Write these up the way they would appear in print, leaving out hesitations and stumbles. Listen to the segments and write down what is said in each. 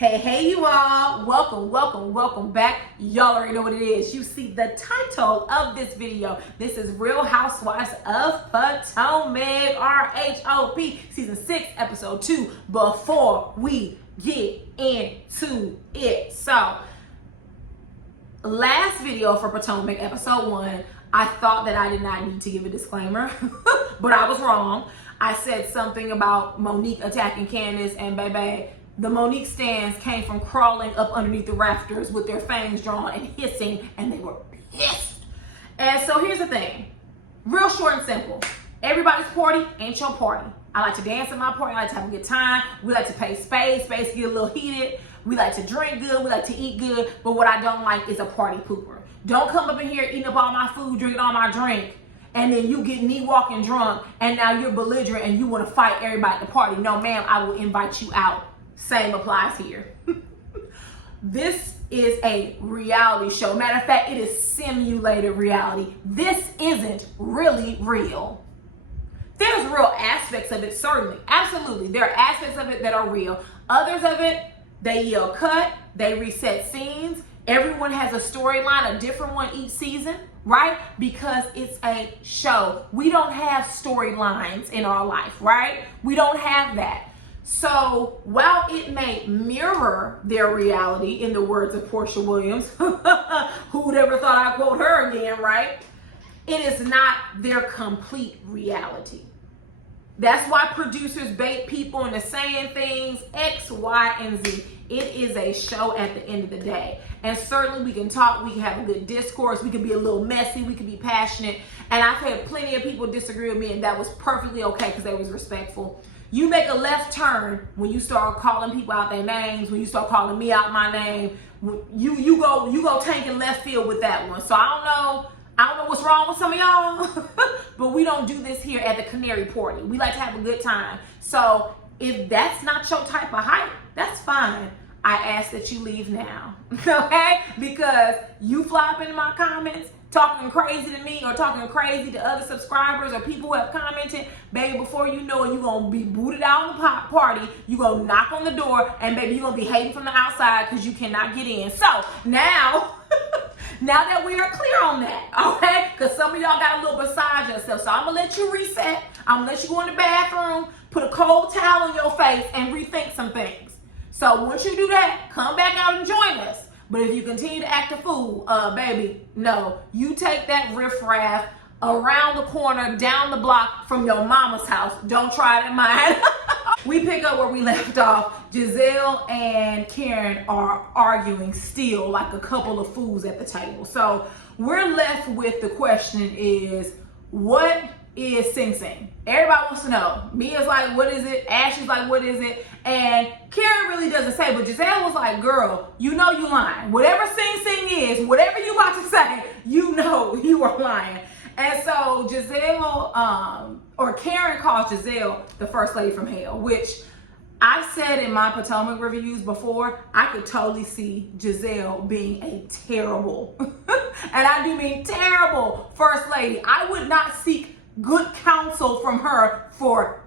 Hey, you all. Welcome back. Y'all already know what it is. You see the title of this video. This is Real Housewives of Potomac, RHOP, Season 6, Episode 2, before we get into it. So, last video for Potomac, Episode 1, I thought that I did not need to give a disclaimer, but I was wrong. I said something about Monique attacking Candace, and baby, the Monique stands came from crawling up underneath the rafters with their fangs drawn and hissing, and they were pissed. And so here's the thing, real short and simple. Everybody's party ain't your party. I like to dance at my party. I like to have a good time. We like to pay spades get a little heated. We like to drink good. We like to eat good. But what I don't like is a party pooper. Don't come up in here eating up all my food, drinking all my drink, and then you get me walking drunk, and now you're belligerent and you want to fight everybody at the party. No, ma'am, I will invite you out. Same applies here. This is a reality show. Matter of fact, it is simulated reality. This isn't really real. There's real aspects of it, certainly. Absolutely. There are aspects of it that are real. Others of it, they yell cut, they reset scenes. Everyone has a storyline, a different one each season, right? Because it's a show. We don't have storylines in our life, right? We don't have that. So while it may mirror their reality, in the words of Portia Williams, who would ever thought I'd quote her again, right? It is not their complete reality. That's why producers bait people into saying things X, Y, and Z. It is a show at the end of the day. And certainly we can talk, we can have a good discourse, we can be a little messy, we can be passionate. And I've had plenty of people disagree with me, and that was perfectly okay because they was respectful. You make a left turn when you start calling people out their names, when you start calling me out my name, you go tanking left field with that one. So I don't know what's wrong with some of y'all, but we don't do this here at the Canary Party. We like to have a good time. So if that's not your type of hype, that's fine. I ask that you leave now, okay? Because you flop into my comments, talking crazy to me or talking crazy to other subscribers or people who have commented, baby, before you know it, you're going to be booted out of the party. You're going to knock on the door, and baby, you're going to be hating from the outside because you cannot get in. So now, now that we are clear on that, okay, because some of y'all got a little beside yourself, so I'm going to let you reset. I'm going to let you go in the bathroom, put a cold towel on your face, and rethink some things. So once you do that, come back out and join us. But if you continue to act a fool, baby, no. You take that riffraff around the corner, down the block from your mama's house. Don't try it at mine. We pick up where we left off. Giselle and Karen are arguing still like a couple of fools at the table. So we're left with the question is, what is Sing Sing? Everybody wants to know. Mia's like, what is it? Ashley's like, what is it? And Karen really doesn't say, but Giselle was like, girl, you know you lying. Whatever Sing Sing is, whatever you about to say, you know you are lying. And so Giselle, or Karen calls Giselle the first lady from hell, which I've said in my Potomac reviews before, I could totally see Giselle being a terrible, and I do mean terrible, first lady. I would not seek good counsel from her for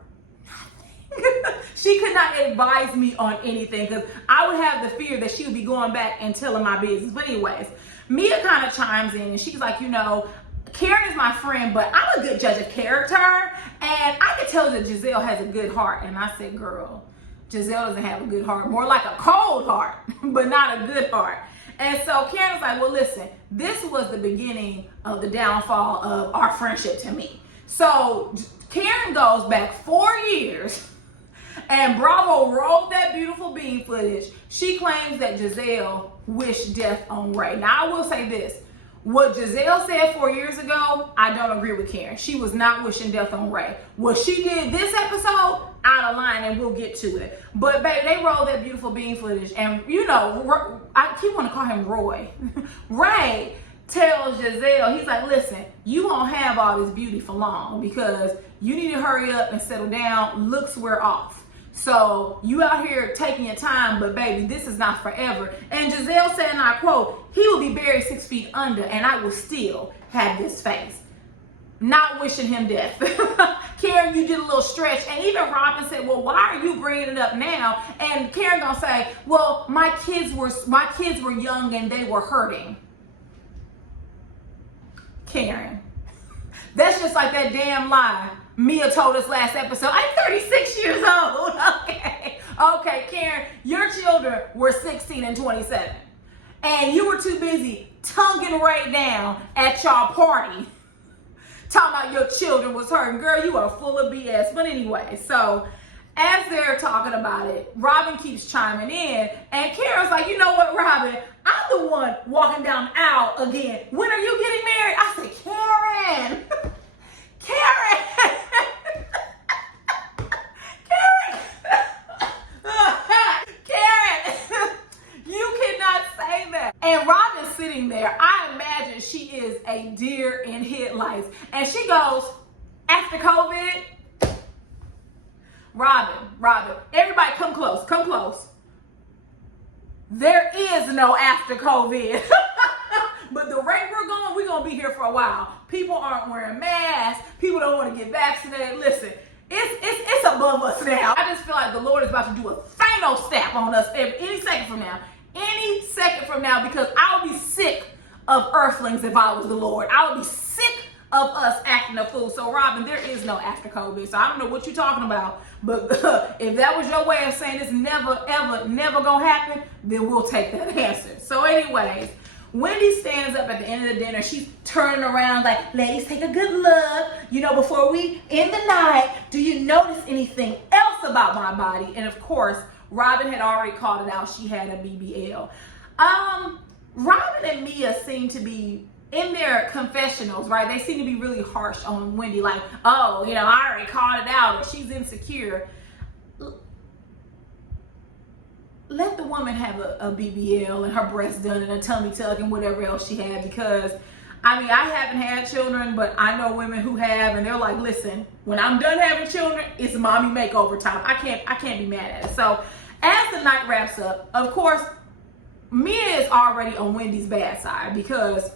nothing. She could not advise me on anything because I would have the fear that she would be going back and telling my business. But anyways, Mia kind of chimes in and she's like, you know, Karen is my friend, but I'm a good judge of character, and I could tell that Giselle has a good heart. And I said, girl, Giselle doesn't have a good heart, more like a cold heart, but not a good heart. And so Karen's like, well, listen, this was the beginning of the downfall of our friendship to me. So Karen goes back 4 years, and Bravo rolled that beautiful bean footage. She claims that Giselle wished death on Ray. Now, I will say this. What Giselle said 4 years ago, I don't agree with Karen. She was not wishing death on Ray. What she did this episode, out of line, and we'll get to it. But, babe, they rolled that beautiful bean footage, and, you know, I keep wanting to call him Roy. Ray tells Giselle, he's like, listen, you won't have all this beauty for long because you need to hurry up and settle down. Looks wear off. So you out here taking your time, but baby, this is not forever. And Giselle said, and I quote, he will be buried 6 feet under, and I will still have this face. not wishing him death. Karen, you did a little stretch. And even Robin said, well, why are you bringing it up now? And Karen gonna say, well, my kids were young and they were hurting. Karen, that's just like that damn lie Mia told us last episode. I'm 36 years old. Okay, Karen, your children were 16 and 27. And you were too busy tonguing right down at y'all party, talking about your children was hurting. Girl, you are full of BS. But anyway, so as they're talking about it, Robin keeps chiming in, and Karen's like, you know what, Robin? I'm the one walking down the aisle again. When are you getting married? I said, Karen, Karen, Karen, you cannot say that. And Robin's sitting there. I imagine she is a deer in headlights. And she goes, after COVID, Robin, everybody come close. There is no after COVID. But the rate we're going to be here for a while. People aren't wearing masks. People don't want to get vaccinated. Listen, it's above us now. I just feel like the Lord is about to do a Thanos snap on us any second from now. Any second from now, because I would be sick of earthlings if I was the Lord. I would be sick of us acting a fool. So Robin, there is no after COVID. So I don't know what you're talking about. But if that was your way of saying it's never, ever, never gonna happen, then we'll take that answer. So anyways, Wendy stands up at the end of the dinner. She's turning around like, ladies, take a good look. You know, before we end the night, do you notice anything else about my body? And of course, Robin had already called it out. She had a BBL. Robin and Mia seem to be in their confessionals, right? They seem to be really harsh on Wendy, like, oh, you know, I already called it out, or she's insecure. Let the woman have a BBL and her breasts done and a tummy tuck and whatever else she had, because I mean, I haven't had children, but I know women who have, and they're like, listen, when I'm done having children, it's mommy makeover time. I can't be mad at it. So as the night wraps up, of course, Mia is already on Wendy's bad side, because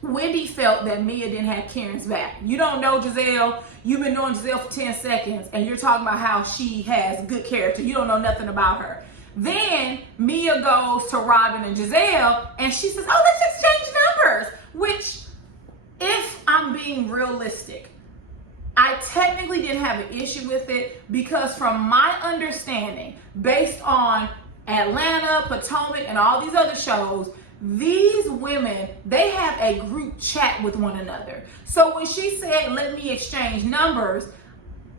Wendy felt that Mia didn't have Karen's back. You don't know Giselle. You've been knowing Giselle for 10 seconds, and you're talking about how she has good character. You don't know nothing about her. Then Mia goes to Robin and Giselle, and she says, oh, let's exchange numbers. Which, if I'm being realistic, I technically didn't have an issue with it, because from my understanding, based on Atlanta, Potomac, and all these other shows, these women, they have a group chat with one another. So when she said, let me exchange numbers,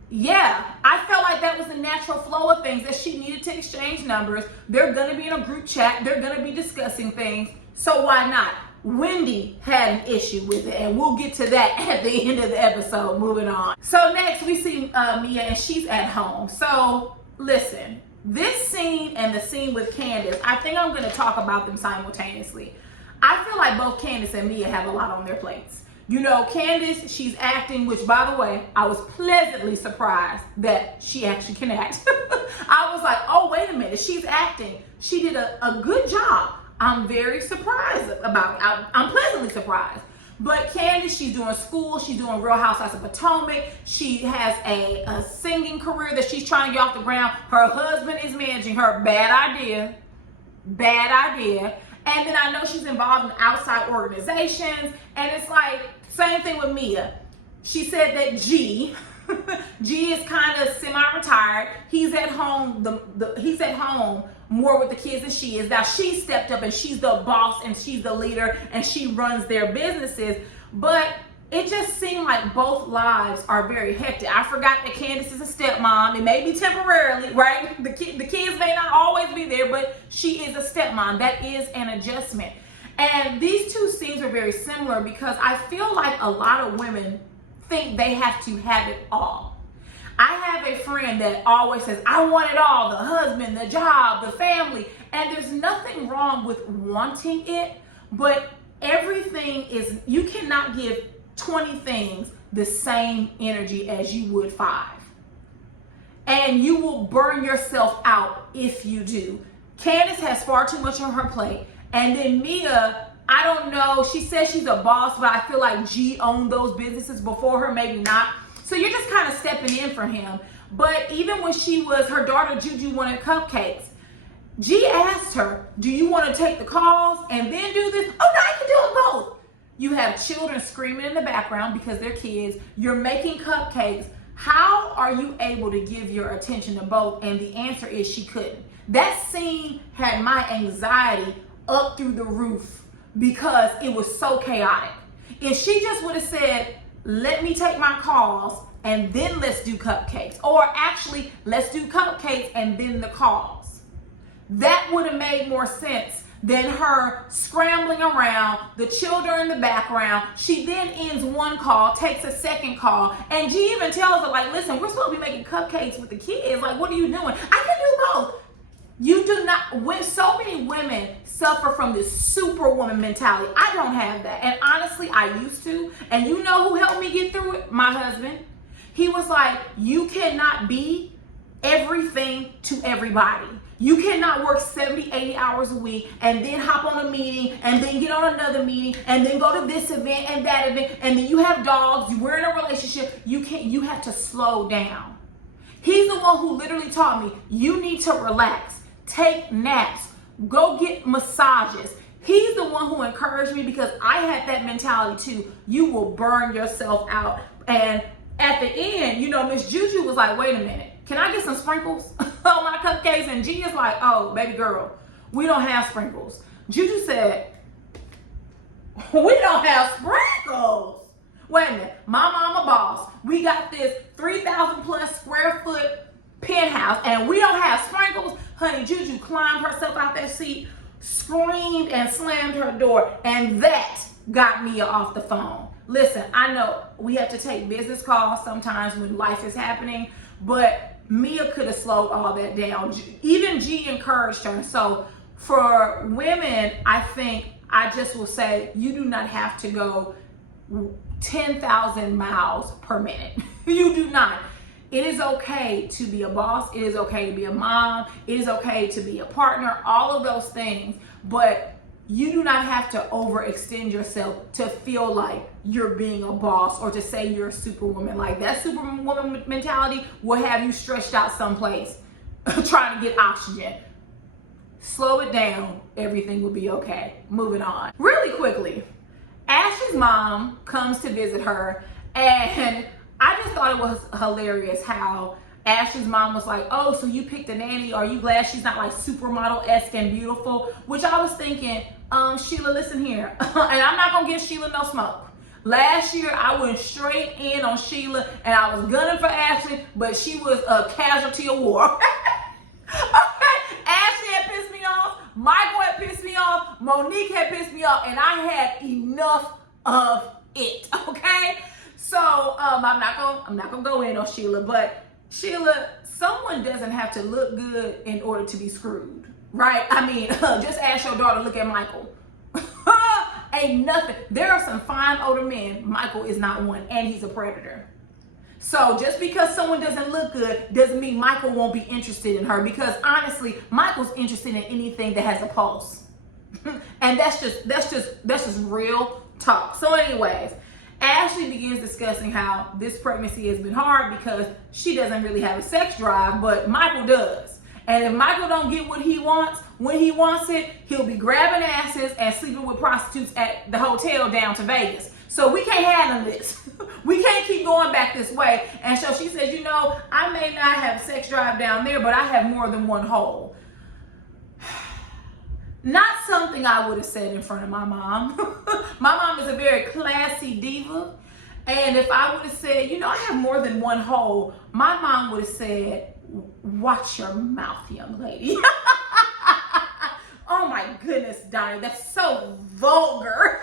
yeah, I felt like that was the natural flow of things, that she needed to exchange numbers. They're going to be in a group chat. They're going to be discussing things. So why not? Wendy had an issue with it, and we'll get to that at the end of the episode. Moving on. So next we see Mia, and she's at home. So listen, this scene and the scene with Candace, I think I'm going to talk about them simultaneously. I feel like both Candace and Mia have a lot on their plates. You know, Candace, she's acting, which, by the way, I was pleasantly surprised that she actually can act. I was like, oh, wait a minute, she's acting. She did a good job. I'm very surprised about it. I'm pleasantly surprised. But Candace, she's doing school. She's doing Real Housewives of Potomac. She has a singing career that she's trying to get off the ground. Her husband is managing her. Bad idea. And then I know she's involved in outside organizations. And it's like, same thing with Mia. She said that G is kind of semi-retired. He's at home. He's at home more with the kids than she is. Now she stepped up, and she's the boss, and she's the leader, and she runs their businesses. But it just seemed like both lives are very hectic. I forgot that Candace is a stepmom. It may be temporarily, right? The kids may not always be there, but she is a stepmom. That is an adjustment. And these two scenes are very similar, because I feel like a lot of women think they have to have it all. I have a friend that always says, I want it all, the husband, the job, the family. And there's nothing wrong with wanting it, but everything is, you cannot give 20 things the same energy as you would 5. And you will burn yourself out if you do. Candace has far too much on her plate. And then Mia, I don't know. She says she's a boss, but I feel like G owned those businesses before her, maybe not. So you're just kind of stepping in for him. But even when her daughter Juju wanted cupcakes, G asked her, do you want to take the calls and then do this? Oh, no, I can do it both. You have children screaming in the background because they're kids. You're making cupcakes. How are you able to give your attention to both? And the answer is she couldn't. That scene had my anxiety up through the roof because it was so chaotic. If she just would have said, let me take my calls and then let's do cupcakes, or actually let's do cupcakes and then the calls, that would have made more sense than her scrambling around, the children in the background. She then ends one call, takes a second call, and G even tells her, like, listen, we're supposed to be making cupcakes with the kids. Like, what are you doing? I can do both. You do not, when so many women suffer from this superwoman mentality. I don't have that. And honestly, I used to. And you know who helped me get through it? My husband. He was like, you cannot be everything to everybody. You cannot work 70, 80 hours a week and then hop on a meeting and then get on another meeting and then go to this event and that event, and then you have dogs, we're in a relationship. You have to slow down. He's the one who literally taught me, you need to relax, take naps, go get massages. He's the one who encouraged me because I had that mentality too. You will burn yourself out. And at the end, you know, Miss Juju was like, wait a minute, can I get some sprinkles on my cupcakes? And G is like, oh, baby girl, we don't have sprinkles. Juju said, we don't have sprinkles. Wait a minute, my mama boss, we got this 3,000 plus square foot penthouse and we don't have sprinkles. Honey, Juju climbed herself out that seat, screamed and slammed her door, and that got Mia off the phone. Listen, I know we have to take business calls sometimes when life is happening, but Mia could have slowed all that down. Even G encouraged her. So for women, I think I just will say, you do not have to go 10,000 miles per minute. You do not. It is okay to be a boss. It is okay to be a mom. It is okay to be a partner, all of those things. But you do not have to overextend yourself to feel like you're being a boss or to say you're a superwoman. Like, that superwoman mentality will have you stretched out someplace trying to get oxygen. Slow it down. Everything will be okay. Moving on. Really quickly, Ashley's mom comes to visit her, and I just thought it was hilarious how Ashley's mom was like, oh, so you picked a nanny. Are you glad she's not like supermodel-esque and beautiful? Which I was thinking, Sheila, listen here. And I'm not going to give Sheila no smoke. Last year, I went straight in on Sheila and I was gunning for Ashley, but she was a casualty of war. Okay, Ashley had pissed me off. Michael had pissed me off. Monique had pissed me off. And I had enough of it, okay? So I'm not gonna go in on Sheila, but Sheila, someone doesn't have to look good in order to be screwed, right? I mean, just ask your daughter, look at Michael. Ain't nothing. There are some fine older men. Michael is not one, and he's a predator. So just because someone doesn't look good doesn't mean Michael won't be interested in her, because honestly, Michael's interested in anything that has a pulse. And that's just real talk. So anyways, Ashley begins discussing how this pregnancy has been hard because she doesn't really have a sex drive, but Michael does. And if Michael don't get what he wants, when he wants it, he'll be grabbing asses and sleeping with prostitutes at the hotel down to Vegas. So we can't handle this. We can't keep going back this way. And so she says, you know, I may not have sex drive down there, but I have more than one hole. Not something I would have said in front of my mom. My mom is a very classy diva. And if I would have said, you know, I have more than one hole, my mom would have said, watch your mouth, young lady. Oh my goodness, Donnie, that's so vulgar.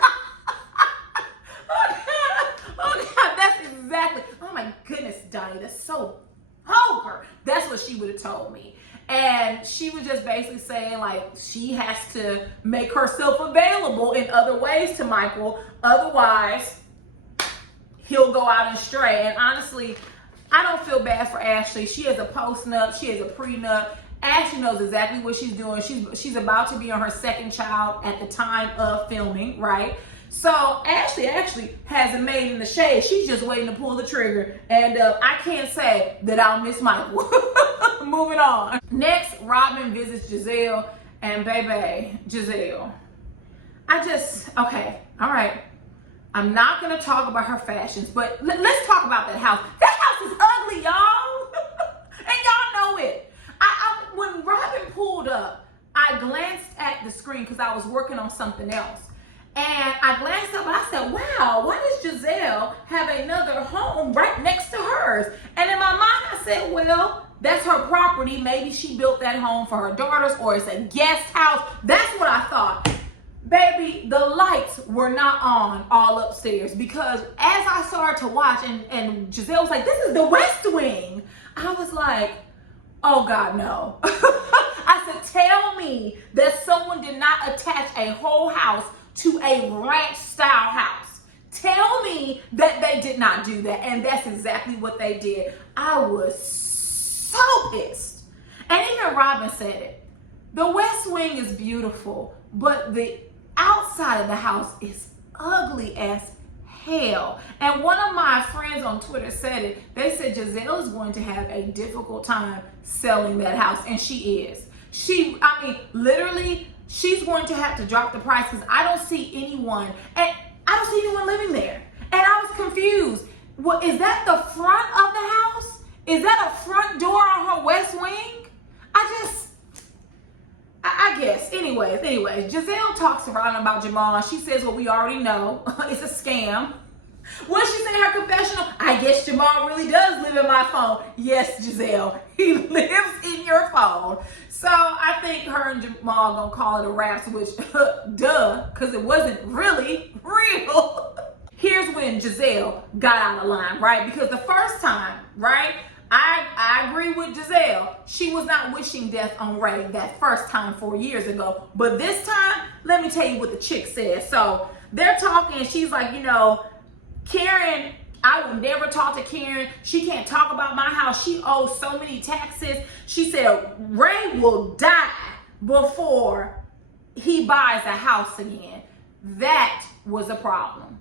Oh God, that's exactly, oh my goodness, Donnie, that's so vulgar. That's what she would have told me. And she was just basically saying, like, she has to make herself available in other ways to Michael. Otherwise, he'll go out and stray. And honestly, I don't feel bad for Ashley. She has a post-nup. She has a prenup. Ashley knows exactly what she's doing. She's about to be on her second child at the time of filming, right? So Ashley actually has it made in the shade. She's just waiting to pull the trigger. And I can't say that I'll miss Michael. Moving on. Next, Robin visits Giselle. And baby, Giselle. Okay, all right. I'm not going to talk about her fashions, but let's talk about that house. That house is ugly, y'all. And y'all know it. When Robin pulled up, I glanced at the screen because I was working on something else. And I glanced up and I said, wow, why does Giselle have another home right next to hers? And in my mind, I said, well, that's her property. Maybe she built that home for her daughters, or it's a guest house. That's what I thought. Baby, the lights were not on all upstairs, because as I started to watch and Giselle was like, this is the West Wing. I was like, oh God, no. I said, tell me that someone did not attach a whole house to a ranch style house. Tell me that they did not do that. And that's exactly what they did. I was so pissed. And even Robin said it. The West Wing is beautiful, but the outside of the house is ugly as hell. And one of my friends on Twitter said it. They said Giselle is going to have a difficult time selling that house. And she is. Literally, she's going to have to drop the price, because I don't see anyone living there. And I was confused. What is that, the front of the house? Is that a front door on her West Wing? I guess. Anyways, Giselle talks around about Jamal. She says what we already know. It's a scam. What did she say in her confessional? I guess Jamal really does live in my phone. Yes, Giselle, he lives in your phone. So I think her and Jamal gonna call it a wrap, which, duh, because it wasn't really real. Here's when Giselle got out of line, right? Because the first time, right, I agree with Giselle. She was not wishing death on Ray that first time 4 years ago. But this time, let me tell you what the chick said. So they're talking, she's like, Karen, I will never talk to Karen. She can't talk about my house. She owes so many taxes. She said Ray will die before he buys a house again. That was a problem.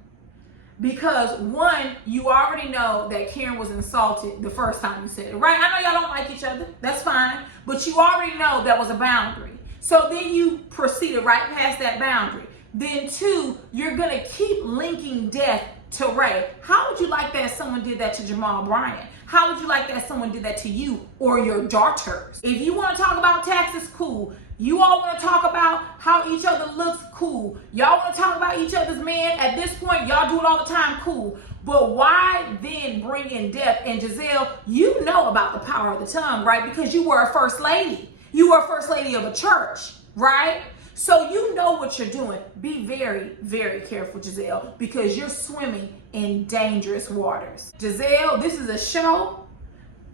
Because one, you already know that Karen was insulted the first time you said it, right? I know y'all don't like each other. That's fine. But you already know that was a boundary. So then you proceeded right past that boundary. Then two, you're going to keep linking death to Ray. How would you like that if someone did that to Jamal Bryant? How would you like that if someone did that to you or your daughters? If you want to talk about taxes, cool. You all want to talk about how each other looks, cool. Y'all want to talk about each other's man, at this point, y'all do it all the time, cool. But why then bring in death? And Giselle, you know about the power of the tongue, right? Because you were a first lady. You were a first lady of a church, right? So you know what you're doing. Be very, very careful, Giselle, because you're swimming in dangerous waters. Giselle, this is a show.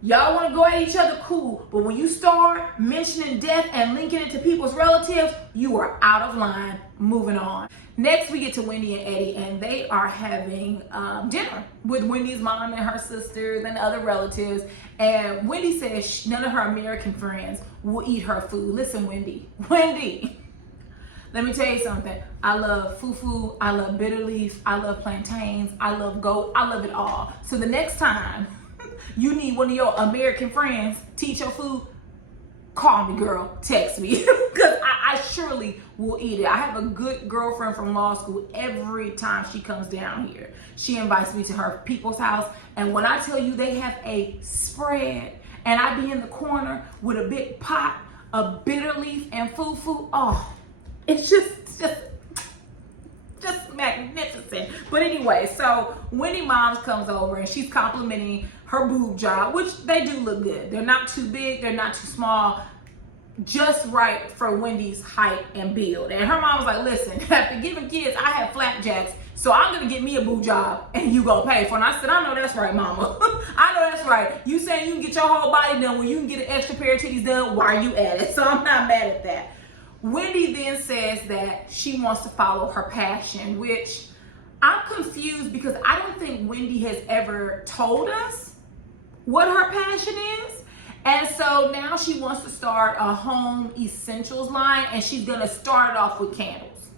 Y'all want to go at each other, cool. But when you start mentioning death and linking it to people's relatives, you are out of line. Moving on. Next, we get to Wendy and Eddie, and they are having dinner with Wendy's mom and her sisters and other relatives. And Wendy says none of her American friends will eat her food. Listen, Wendy. Let me tell you something. I love fufu. I love bitter leaf. I love plantains. I love goat. I love it all. So the next time you need one of your American friends to eat your food, call me, girl. Text me. Because I surely will eat it. I have a good girlfriend from law school. Every time she comes down here, she invites me to her people's house. And when I tell you they have a spread, and I be in the corner with a big pot of bitter leaf and fufu, oh, it's just magnificent. But anyway, so Wendy Moms comes over and she's complimenting her boob job, which they do look good. They're not too big, they're not too small, just right for Wendy's height and build. And her mom was like, listen, after giving kids, I have flapjacks, so I'm gonna get me a boob job and you gonna pay for it. And I said, I know that's right, mama. I know that's right. You saying you can get your whole body done when you can get an extra pair of titties done, why are you at it? So I'm not mad at that. Wendy then says that she wants to follow her passion, which I'm confused because I don't think Wendy has ever told us what her passion is. And so now she wants to start a home essentials line, and she's gonna start it off with candles.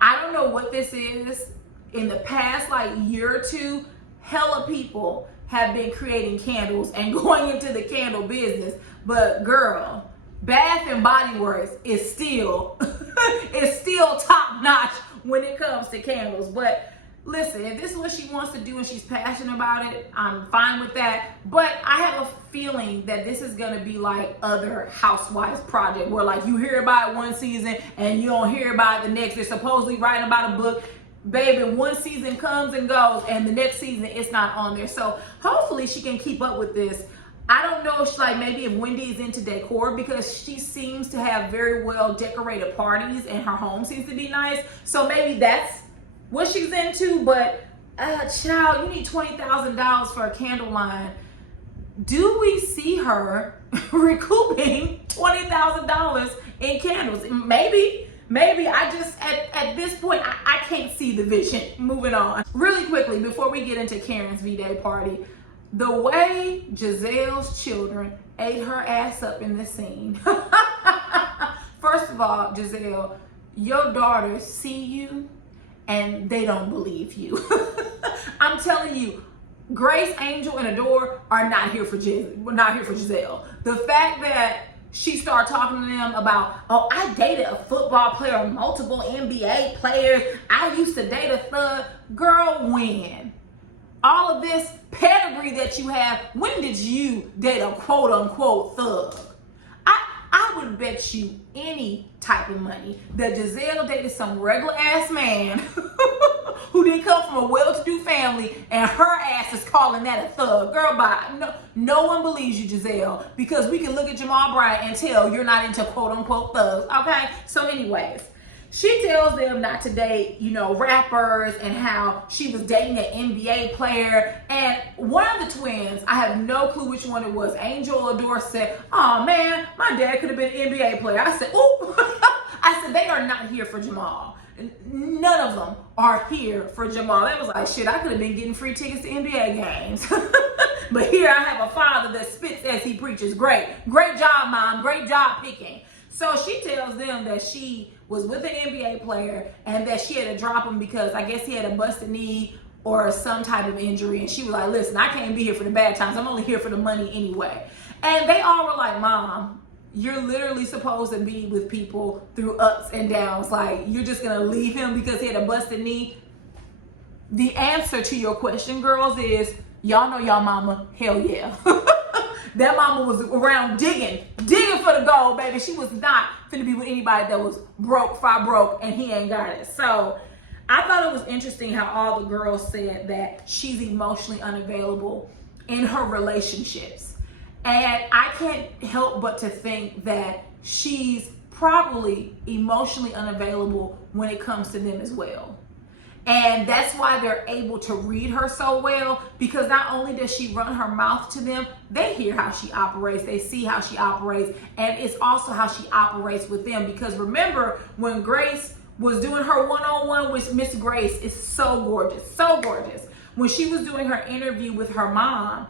I don't know what this is. In the past like year or two, hella people have been creating candles and going into the candle business. But girl, Bath and Body Works is still is still top notch when it comes to candles. But listen, if this is what she wants to do and she's passionate about it, I'm fine with that. But I have a feeling that this is gonna be like other housewives project, where like you hear about it one season and you don't hear about it the next. They're supposedly writing about a book. Baby, one season comes and goes, and the next season it's not on there. So hopefully she can keep up with this. I don't know if like maybe if Wendy is into decor, because she seems to have very well decorated parties and her home seems to be nice. So maybe that's what she's into. But child, you need $20,000 for a candle line. Do we see her recouping $20,000 in candles? Maybe. I just, at this point, I can't see the vision. Moving on. Really quickly, before we get into Karen's V-Day party, the way Giselle's children ate her ass up in this scene. First of all, Giselle, your daughters see you and they don't believe you. I'm telling you, Grace, Angel, and Adore are not here for Giselle. The fact that she started talking to them about, oh, I dated a football player, multiple NBA players. I used to date a thug. Girl, when? All of this pedigree that you have, when did you date a quote unquote thug? I would bet you any type of money that Giselle dated some regular ass man who didn't come from a well-to-do family, and her ass is calling that a thug. Girl, bye. No one believes you, Giselle, because we can look at Jamal Bryant and tell you're not into quote-unquote thugs, okay? So anyways, she tells them not to date, rappers, and how she was dating an NBA player. And one of the twins, I have no clue which one it was, Angel or Adore, said, oh man, my dad could have been an NBA player. I said, ooh. I said, they are not here for Jamal. None of them are here for Jamal. That was like, shit, I could have been getting free tickets to NBA games. But here I have a father that spits as he preaches. Great job, Mom. Great job picking. So she tells them that she was with an NBA player and that she had to drop him because I guess he had a busted knee or some type of injury. And she was like, listen, I can't be here for the bad times. I'm only here for the money anyway. And they all were like, Mom, you're literally supposed to be with people through ups and downs. Like, you're just going to leave him because he had a busted knee? The answer to your question, girls, is y'all know y'all mama. Hell yeah. That mama was around digging for the gold, baby. She was not finna be with anybody that was broke, and he ain't got it. So I thought it was interesting how all the girls said that she's emotionally unavailable in her relationships. And I can't help but to think that she's probably emotionally unavailable when it comes to them as well. And that's why they're able to read her so well, because not only does she run her mouth to them, they hear how she operates, they see how she operates, and it's also how she operates with them. Because remember, when Grace was doing her one-on-one with Miss Grace, is so gorgeous, so gorgeous. When she was doing her interview with her mom,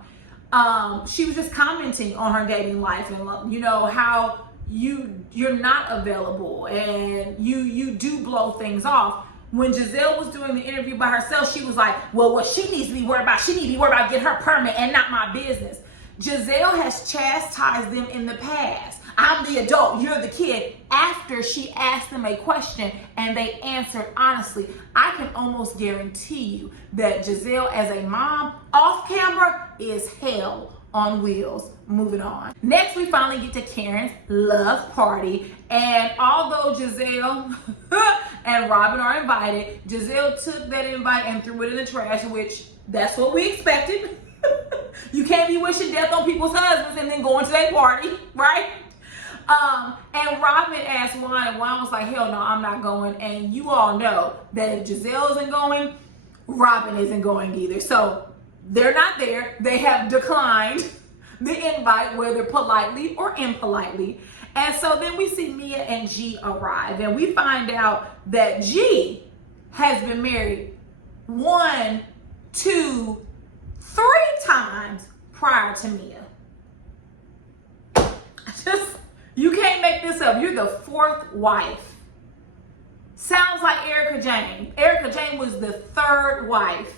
she was just commenting on her dating life and how you're not available and you do blow things off. When Giselle was doing the interview by herself, she was like, well, what she needs to be worried about, she needs to be worried about getting her permit and not my business. Giselle has chastised them in the past. I'm the adult, you're the kid. After she asked them a question and they answered honestly, I can almost guarantee you that Giselle as a mom off camera is hell on wheels. Moving on. Next, we finally get to Karen's love party. And although Giselle and Robin are invited, Giselle took that invite and threw it in the trash, which that's what we expected. You can't be wishing death on people's husbands and then going to their party, right? And Robin asked Juan, and Juan was like, hell no, I'm not going. And you all know that if Giselle isn't going, Robin isn't going either. So they're not there. They have declined the invite, whether politely or impolitely. And so then we see Mia and G arrive, and we find out that G has been married 1, 2, 3 times prior to Mia. Just, you can't make this up. You're the fourth wife. Sounds like Erica Jane. Erica Jane was the third wife.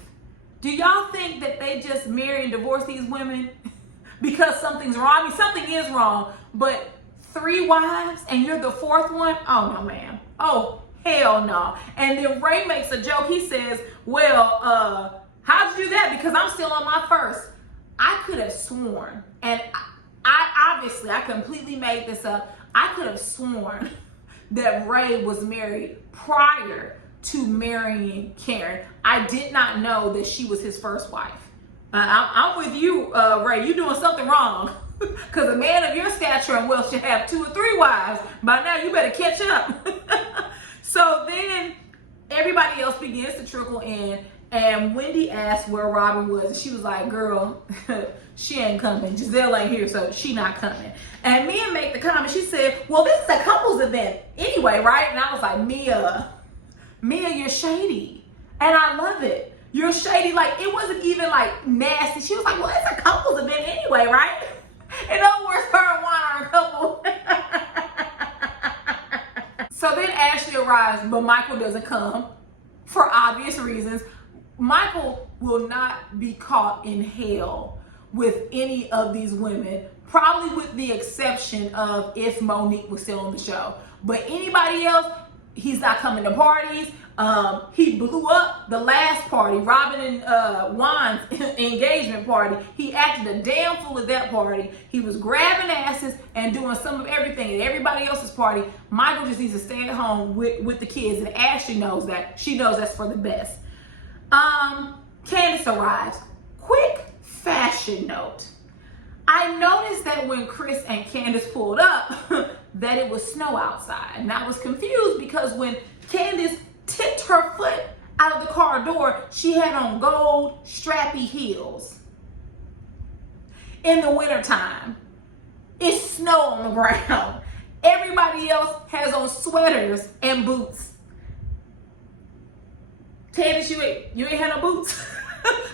Do y'all think that they just marry and divorce these women because something's wrong? I mean, something is wrong, but 3 wives and you're the fourth one? Oh, no, ma'am. Oh, hell no. And then Ray makes a joke. He says, well, how'd you do that? Because I'm still on my first. I could have sworn, and I obviously, I completely made this up. I could have sworn that Ray was married prior to marrying Karen. I did not know that she was his first wife. I'm with you, Ray. You're doing something wrong. Because a man of your stature and wealth should have 2 or 3 wives. By now, you better catch up. So then everybody else begins to trickle in. And Wendy asked where Robin was. And she was like, girl, she ain't coming. Giselle ain't here, so she not coming. And Mia made the comment. She said, well, this is a couples event anyway, right? And I was like, Mia, you're shady. And I love it. You're shady. Like, it wasn't even like nasty. She was like, well, it's a couples event anyway, right? In other words, her and Juan are a couple. So then Ashley arrives, but Michael doesn't come for obvious reasons. Michael will not be caught in hell with any of these women, probably with the exception of if Monique was still on the show. But anybody else, he's not coming to parties. He blew up the last party, Robin and Juan's engagement party. He acted a damn fool at that party. He was grabbing asses and doing some of everything at everybody else's party. Michael just needs to stay at home with the kids, and Ashley knows that. She knows that's for the best. Candace arrives. Quick fashion note. I noticed that when Chris and Candace pulled up, that it was snow outside. And I was confused because when Candace tipped her foot out of the car door, she had on gold strappy heels. In the wintertime, it's snow on the ground. Everybody else has on sweaters and boots. Candace, you ain't had no boots.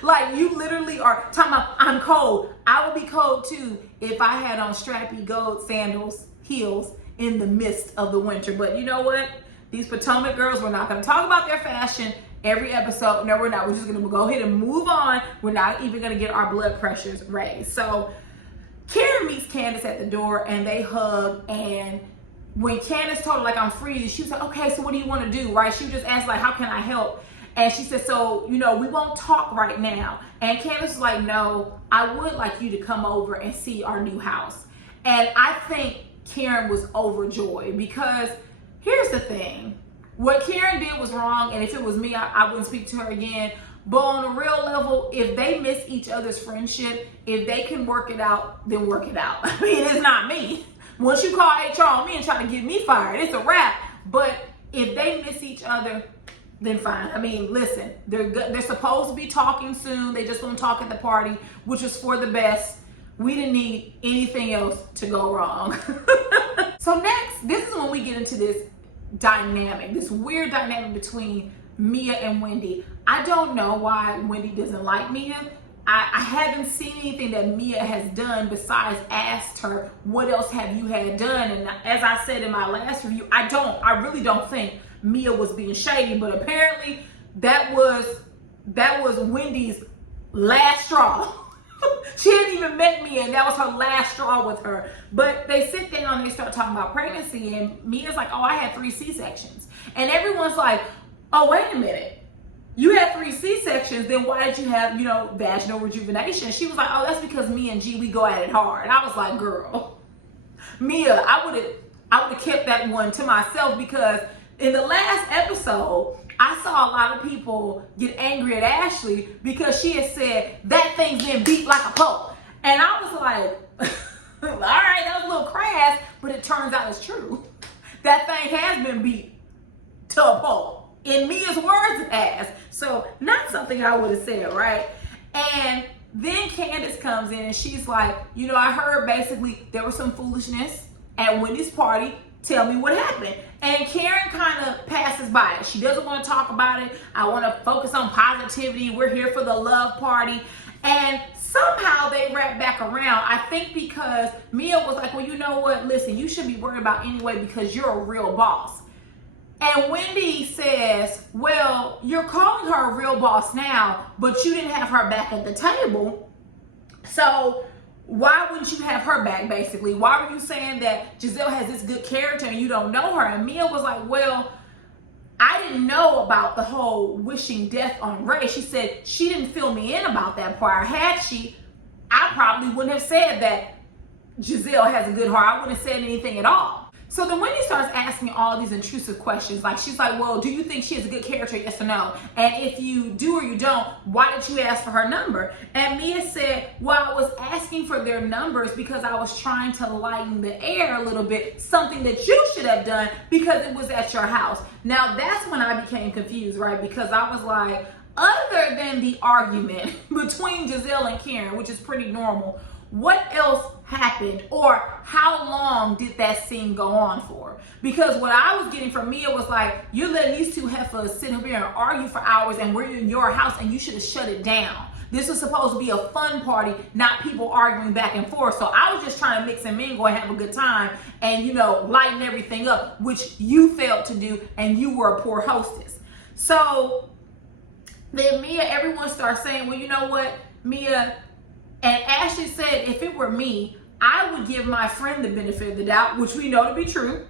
Like, you literally are talking about, I'm cold. I would be cold too if I had on strappy gold sandals, heels in the midst of the winter. But you know what? These Potomac girls, we're not going to talk about their fashion every episode. No, we're not. We're just going to go ahead and move on. We're not even going to get our blood pressures raised. So Karen meets Candace at the door and they hug. And when Candace told her, like, I'm free, she was like, okay, so what do you want to do, right? She just asked, like, how can I help? And she said, so, you know, we won't talk right now. And Candace was like, no, I would like you to come over and see our new house. And I think Karen was overjoyed because here's the thing. What Karen did was wrong, and if it was me, I wouldn't speak to her again. But on a real level, if they miss each other's friendship, if they can work it out, then work it out. I mean, it's not me. Once you call HR on me and try to get me fired, it's a wrap. But if they miss each other, then fine. I mean, listen, they're supposed to be talking soon. They just don't talk at the party, which is for the best. We didn't need anything else to go wrong. So next, this is when we get into this dynamic, this weird dynamic between Mia and Wendy. I don't know why Wendy doesn't like Mia. I haven't seen anything that Mia has done besides asked her, what else have you had done? And as I said in my last review, I really don't think Mia was being shady, but apparently that was Wendy's last straw. She hadn't even met Mia, and that was her last straw with her. But they sit down and they start talking about pregnancy, and Mia's like, oh, I had 3 C-sections. And everyone's like, oh, wait a minute. You had 3 C-sections, then why did you have, vaginal rejuvenation? She was like, oh, that's because me and G, we go at it hard. And I was like, girl, Mia, I would have kept that one to myself, because in the last episode, I saw a lot of people get angry at Ashley because she had said that thing's been beat like a pole. And I was like, all right, that was a little crass, but it turns out it's true. That thing has been beat to a pole. In Mia's words, it has. So not something I would have said, right? And then Candace comes in and she's like, I heard basically there was some foolishness at Wendy's party. Tell me what happened. And Karen kind of passes by it. She doesn't want to talk about it. I want to focus on positivity. We're here for the love party. And somehow they wrapped back around. I think because Mia was like, well, you know what? Listen, you should be worried about anyway because you're a real boss. And Wendy says, well, you're calling her a real boss now, but you didn't have her back at the table. So why wouldn't you have her back, basically? Why were you saying that Giselle has this good character and you don't know her? And Mia was like, well, I didn't know about the whole wishing death on Ray. She said she didn't fill me in about that part. Had she, I probably wouldn't have said that Giselle has a good heart. I wouldn't have said anything at all. So then Wendy starts asking all these intrusive questions. Like, she's like, well, do you think she has a good character? Yes or no? And if you do or you don't, why did you ask for her number? And Mia said, well, I was asking for their numbers because I was trying to lighten the air a little bit, something that you should have done because it was at your house. Now, that's when I became confused, right? Because I was like, other than the argument between Giselle and Karen, which is pretty normal, what else happened, or how long did that scene go on for? Because what I was getting from Mia was like, you're letting these two heifers sit up here and argue for hours and we're in your house and you should have shut it down. This was supposed to be a fun party, not people arguing back and forth. So I was just trying to mix and mingle and have a good time and, you know, lighten everything up, which you failed to do and you were a poor hostess. So then Mia, everyone starts saying, well, you know what, Mia, and Ashley said, if it were me, I would give my friend the benefit of the doubt, which we know to be true.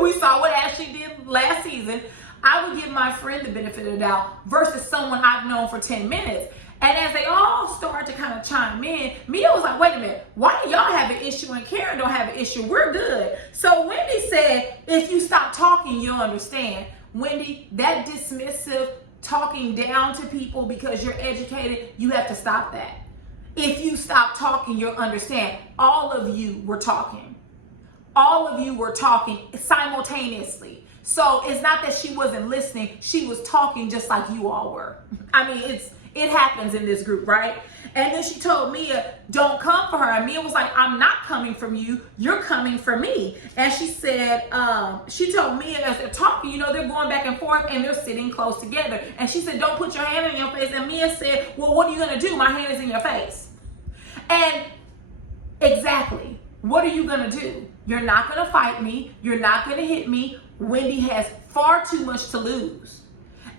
We saw what Ashley did last season. I would give my friend the benefit of the doubt versus someone I've known for 10 minutes. And as they all start to kind of chime in, Mia was like, wait a minute, why do y'all have an issue and Karen don't have an issue? We're good. So Wendy said, if you stop talking, you'll understand. Wendy, that dismissive talking down to people because you're educated, you have to stop that. If you stop talking, you'll understand. All of you were talking. All of you were talking simultaneously. So it's not that she wasn't listening. She was talking just like you all were. I mean, it happens in this group, right? And then she told Mia, don't come for her. And Mia was like, I'm not coming from you. You're coming for me. And she said, she told Mia as they're talking, you know, they're going back and forth and they're sitting close together. And she said, don't put your hand in your face. And Mia said, well, what are you going to do? My hand is in your face. And exactly, what are you going to do? You're not going to fight me. You're not going to hit me. Wendy has far too much to lose.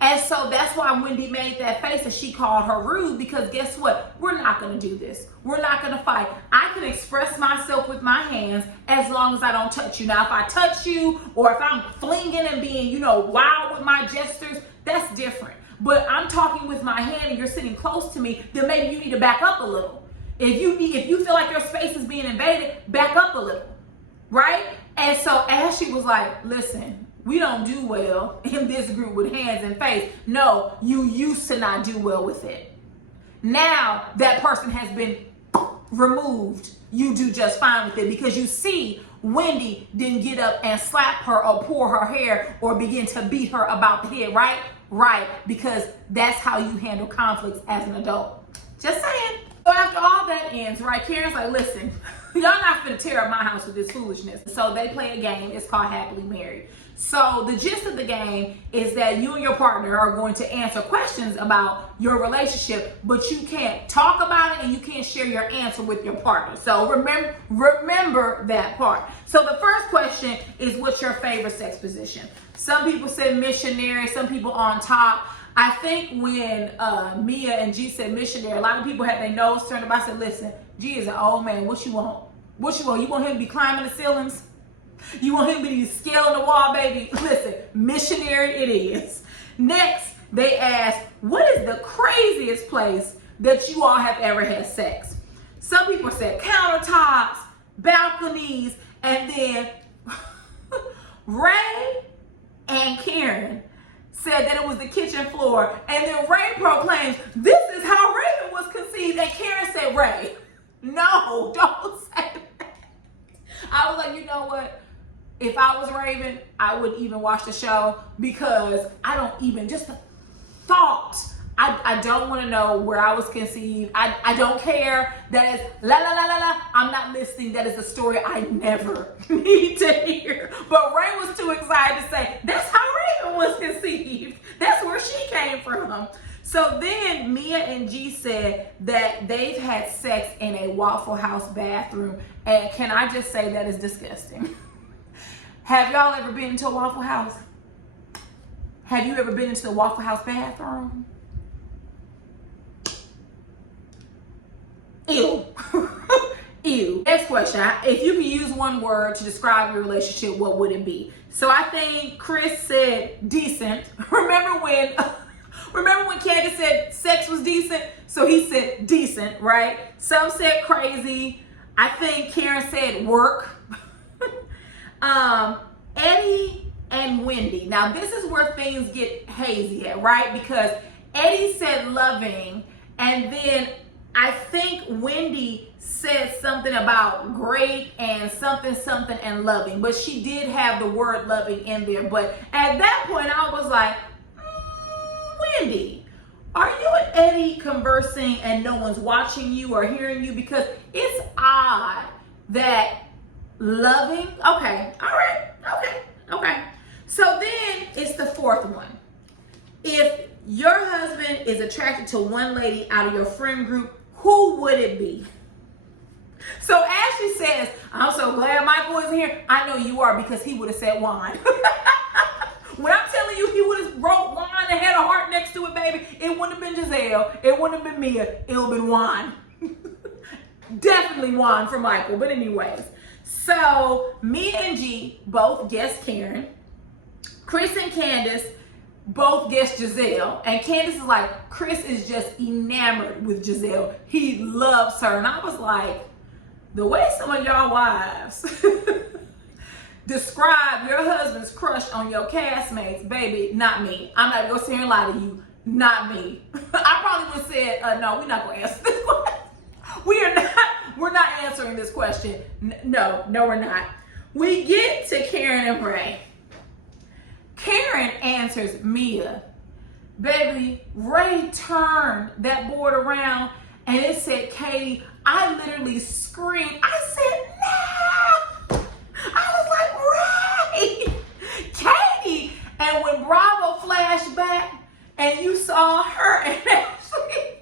And so that's why Wendy made that face and she called her rude, because guess what? We're not going to do this. We're not going to fight. I can express myself with my hands as long as I don't touch you. Now, if I touch you or if I'm flinging and being, you know, wild with my gestures, that's different. But I'm talking with my hand and you're sitting close to me, then maybe you need to back up a little. If you feel like your space is being invaded, back up a little, right? And so Ashley was like, listen, we don't do well in this group with hands and face. No, you used to not do well with it. Now that person has been removed, you do just fine with it, because you see Wendy didn't get up and slap her or pull her hair or begin to beat her about the head, right? Right, because that's how you handle conflicts as an adult. Just saying. So after all that ends, right, Karen's like, listen, y'all not gonna tear up my house with this foolishness. So they play a game. It's called Happily Married. So the gist of the game is that you and your partner are going to answer questions about your relationship, but you can't talk about it and you can't share your answer with your partner. So remember that part. So the first question is, what's your favorite sex position? Some people said missionary, some people on top. I think when Mia and G said missionary, a lot of people had their nose turned up. I said, listen, G is an old man. What you want? What you want? You want him to be climbing the ceilings? You want him to be scaling the wall, baby? Listen, missionary it is. Next, they asked, what is the craziest place that you all have ever had sex? Some people said countertops, balconies, and then Ray and Karen said that it was the kitchen floor. And then Ray proclaims, this is how Raven was conceived. And Karen said, Ray, no, don't say that. I was like, you know what? If I was Raven, I wouldn't even watch the show, because I don't even, just the thought, I don't want to know where I was conceived. I don't care. That is la la la la la. I'm not listening. That is a story I never need to hear. But Ray was too excited to say, that's how Raven was conceived. That's where she came from. So then Mia and G said that they've had sex in a Waffle House bathroom. And can I just say that is disgusting? Have y'all ever been into a Waffle House? Have you ever been into the Waffle House bathroom? Ew. Ew. Next question. If you could use one word to describe your relationship, what would it be? So I think Chris said decent. Remember when Candace said sex was decent? So he said decent, right? Some said crazy. I think Karen said work. Eddie and Wendy. Now this is where things get hazy at, right? Because Eddie said loving, and then I think Wendy said something about great and something and loving, but she did have the word loving in there. But at that point I was like, Wendy, are you and Eddie conversing and no one's watching you or hearing you? Because it's odd that loving, okay, all right, okay. So then it's the fourth one. If your husband is attracted to one lady out of your friend group, who would it be? So Ashley says, I'm so glad Michael isn't here. I know you are, because he would have said Juan. When I'm telling you he would have wrote Juan and had a heart next to it, baby, it wouldn't have been Giselle. It wouldn't have been Mia. It would have been Juan. Definitely Juan for Michael. But anyways, so me and G both guessed Karen. Chris and Candace both guessed Giselle. And Candace is like, Chris is just enamored with Giselle. He loves her. And I was like, the way some of y'all wives describe your husband's crush on your castmates, baby, not me. I'm not gonna sit here and lie to you. Not me. I probably would have said, no, we're not gonna answer this question. We're not answering this question. No, we're not. We get to Karen and Ray. Karen answers Mia. Baby, Ray turned that board around and it said Katie. I literally screamed. I said, no! I was like, Ray! Katie! And when Bravo flashed back and you saw her and Ashley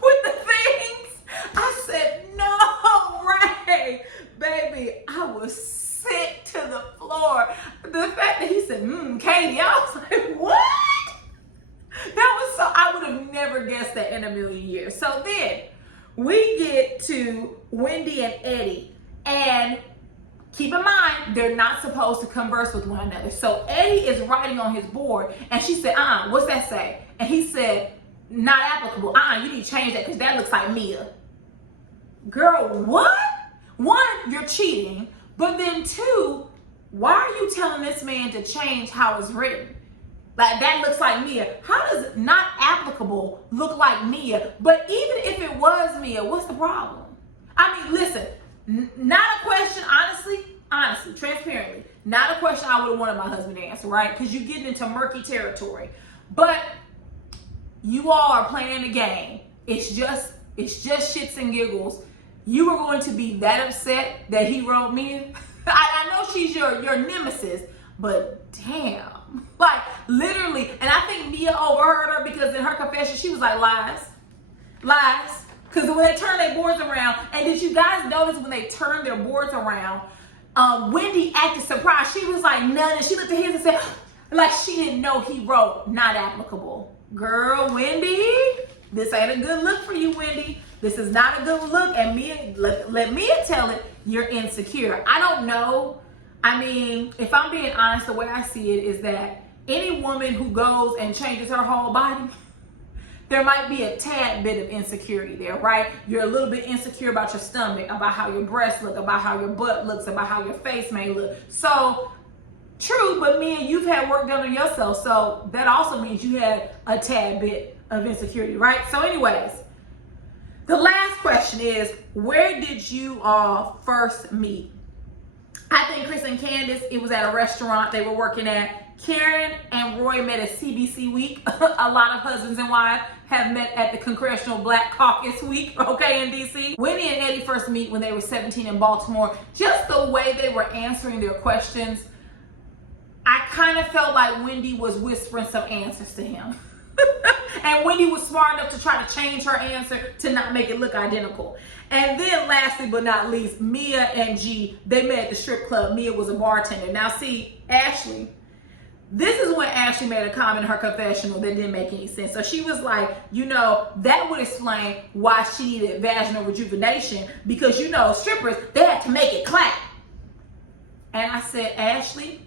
with the things, I said, no, Ray! Baby, I was sick to the floor. The fact that he said, Katie, I was like, what? That was so, I would have never guessed that in a million years. So then we get to Wendy and Eddie, and keep in mind, they're not supposed to converse with one another. So Eddie is writing on his board, and she said, what's that say? And he said, not applicable. You need to change that because that looks like Mia. Girl, what? One, you're cheating. But then two, why are you telling this man to change how it's written? Like, that looks like Mia. How does not applicable look like Mia? But even if it was Mia, what's the problem? I mean, listen, not a question, honestly, transparently, not a question I would have wanted my husband to answer, right? Because you're getting into murky territory. But you all are playing a game. It's just shits and giggles. You were going to be that upset that he wrote Mia? I know she's your nemesis, but damn. Like, literally, and I think Mia overheard her because in her confession, she was like, lies. Because when they turn their boards around, and did you guys notice when they turned their boards around, Wendy acted surprised. She was like, none, and she looked at his and said, like she didn't know he wrote not applicable. Girl, Wendy, this ain't a good look for you, Wendy. This is not a good look, and Mia, let Mia tell it, you're insecure. I don't know. I mean, if I'm being honest, the way I see it is that any woman who goes and changes her whole body, there might be a tad bit of insecurity there, right? You're a little bit insecure about your stomach, about how your breasts look, about how your butt looks, about how your face may look. So, true, but Mia, you've had work done on yourself, so that also means you had a tad bit of insecurity, right? So anyways, the last question is, where did you all first meet? I think Chris and Candace, it was at a restaurant they were working at. Karen and Roy met at CBC Week. A lot of husbands and wives have met at the Congressional Black Caucus Week, okay, in DC. Wendy and Eddie first meet when they were 17 in Baltimore. Just the way they were answering their questions, I kind of felt like Wendy was whispering some answers to him. And And Wendy was smart enough to try to change her answer to not make it look identical. And then lastly but not least, Mia and G, they met at the strip club. Mia was a bartender. Now see, Ashley, this is when Ashley made a comment in her confessional that didn't make any sense. So she was like, you know, that would explain why she needed vaginal rejuvenation, because, you know, strippers, they had to make it clap. And I said, Ashley,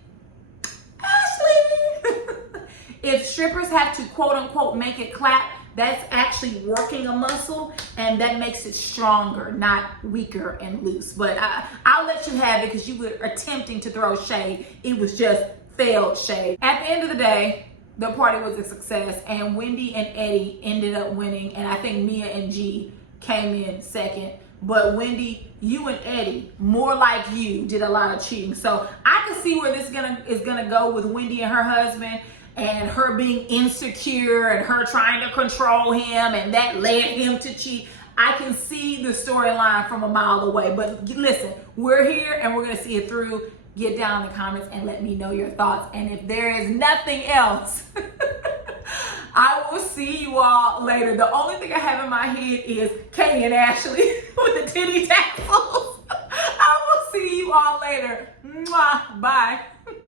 if strippers have to quote unquote make it clap, that's actually working a muscle, and that makes it stronger, not weaker and loose. But I'll let you have it because you were attempting to throw shade. It was just failed shade. At the end of the day, the party was a success, and Wendy and Eddie ended up winning, and I think Mia and G came in second. But Wendy, you and Eddie, more like you, did a lot of cheating. So I can see where this is gonna go with Wendy and her husband, and her being insecure and her trying to control him, and that led him to cheat. I can see the storyline from a mile away. But listen, we're here and we're gonna see it through. Get down in the comments and let me know your thoughts. And if there is nothing else, I will see you all later. The only thing I have in my head is Katie and Ashley with the titty tassels. I will see you all later. Mwah. Bye.